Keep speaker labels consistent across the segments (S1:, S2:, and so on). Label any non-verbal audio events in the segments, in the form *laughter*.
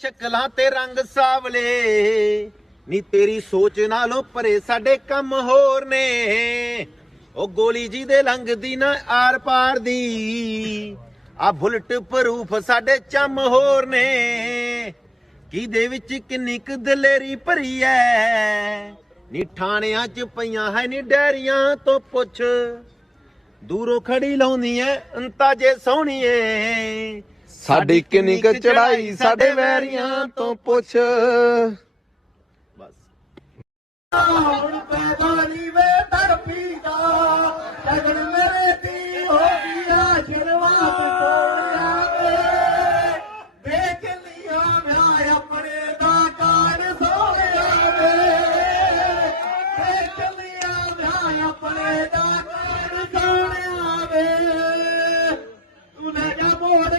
S1: ਸ਼ਕਲਾਂ ਤੇ ਰੰਗ ਸਾਵਲੇ। ਨੀ ਤੇਰੀ ਸੋਚ ਨਾਲੋਂ ਪਰੇ ਸਾਡੇ ਕੰਮ ਹੋਰ ਨੇ। ਉਹ ਗੋਲੀ ਜੀ ਦੇ ਲੰਘਦੀ ਨਾ ਆਰ ਪਾਰ ਦੀ। ਆ ਬੁਲਟ ਪ੍ਰੂਫ ਸਾਡੇ ਚੰਮ ਹੋਰ ਨੇ। ਕੀ ਦੇ ਵਿੱਚ ਕਿੰਨੀ ਕੁ ਦਲੇਰੀ ਭਰੀ ਐ। ਨੀ ਠਾਣਿਆਂ ਚ ਪਈਆਂ ਹੈ, ਨੀ ਡੈਰੀਆਂ ਤੋਂ ਪੁੱਛ। ਦੂਰੋਂ ਖੜੀ ਲਾਉਂਦੀ ਐ, ਅੰਤਾਜੇ ਸੋਹਣੀਏ।
S2: ਸਾਡੀ ਕਿੰਨੀ ਕੁ ਚੜਾਈ ਸਾਡੇ ਵੈਰੀਆਂ ਤੋਂ ਪੁੱਛ
S1: ਬਸ
S3: ਹੁਣ ਪੈਦਾਨੀ ਵੇ ਤੜਪੀ ਦਾ ਜਗਨ ਮੇਰੇ ਦੀ ਹੋ ਗਿਆ ਸ਼ਰਵਾਤ ਤੋੜਿਆ ਵੇ ਦੇਖ ਲਿਆ ਮੈਂ ਆਪਣੇ ਦਾ ਕਾਨ ਸੋਹਣਿਆ ਵੇ ਦੇਖ ਲਿਆ ਮੈਂ ਆਪਣੇ ਦਾ ਕਾਨ ਸੋਹਣਿਆ ਵੇ ਤੂੰ ਜਾ ਮੋੜ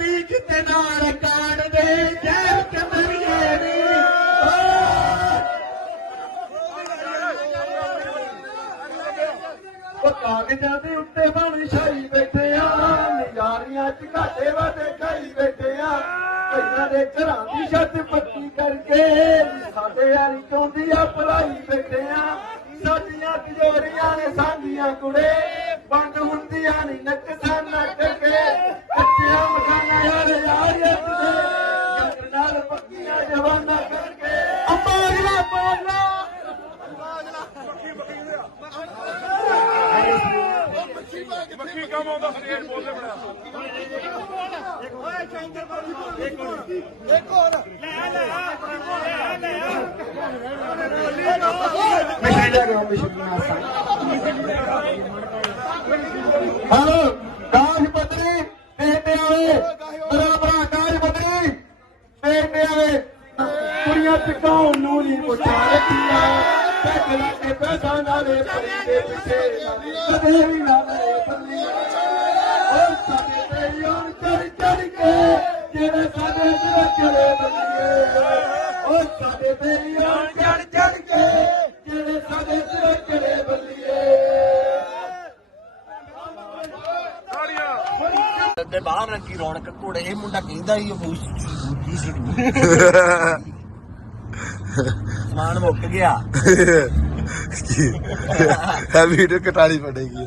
S3: ਤੇ ਜਾਂਦੀ ਨਾਲ ਕਾਣ ਦੇ ਜੈ ਚੰਦਰੀਏੜੀ ਉਹ ਕਾਗਜ਼ਾਂ ਦੇ ਉੱਤੇ ਬਣ ਛਾਈ ਬੈਠੇ ਆ, ਨਜ਼ਾਰੀਆਂ ਚ ਘਾਟੇ ਵਾਦੇ ਖਾਈ ਬੈਠੇ ਆ। ਕਈਆਂ ਦੇ ਘਰਾਂ ਦੀ ਛੱਤ ਪੱਕੀ ਕਰਕੇ, ਸਾਡੇ ਯਾਰੀ ਚੋਂਦੀ ਆ ਭਲਾਈ ਬੈਠੇ ਆ। ਸਾਡੀਆਂ ਤਿਜੋਰੀਆਂ ਨੇ ਸਾਂਝੀਆਂ ਕੁੜੇ।
S4: ਬੱਕੀ ਕੰਮ ਆਉਂਦਾ ਹਰੇਕ ਬੋਲਦੇ ਬੜਾ
S3: ਹਲੋ, ਕਾਜ ਪਤਰੀ ਤੇ ਆਵੇ ਬਰਾ ਬਰਾ ਕਾਜ ਪਤਰੀ ਤੇ ਆਵੇ ਕੁੜੀਆਂ ਟਿਕਾਉਣ ਨੂੰ ਨਹੀਂ ਪੁੱਛਾ ਰੱਖੀਆਂ ਪੈਗ ਲਾ ਕੇ ਪੈਸਾ ਨਾਲੇ ਪਰੀ ਦੇ ਪਿੱਛੇ ਕਦੇ ਵੀ ਨਾ ਮੇਰੇ ਸਾਡੇ ਤੇ ਚੜੇ ਬੰਦੀਏ ਉਹ ਸਾਡੇ ਤੇ ਯਾਰ ਚੜ ਚੜ ਕੇ ਜਿਹੜੇ ਸਾਡੇ ਤੇ ਚੜੇ ਬੰਦੀਏ
S5: ਤੇ ਬਾਹਰ ਰੱਖੀ ਰੌਣਕ, ਘੋੜੇ, ਇਹ ਮੁੰਡਾ ਕਹਿੰਦਾ ਹੀ ਉਹ ਸਮਾਨ ਮੁੱਕ ਗਿਆ। *laughs*
S2: ਇਹ ਵੀਡੀਓ ਕਟਾਣੀ ਪੜੇਗੀ।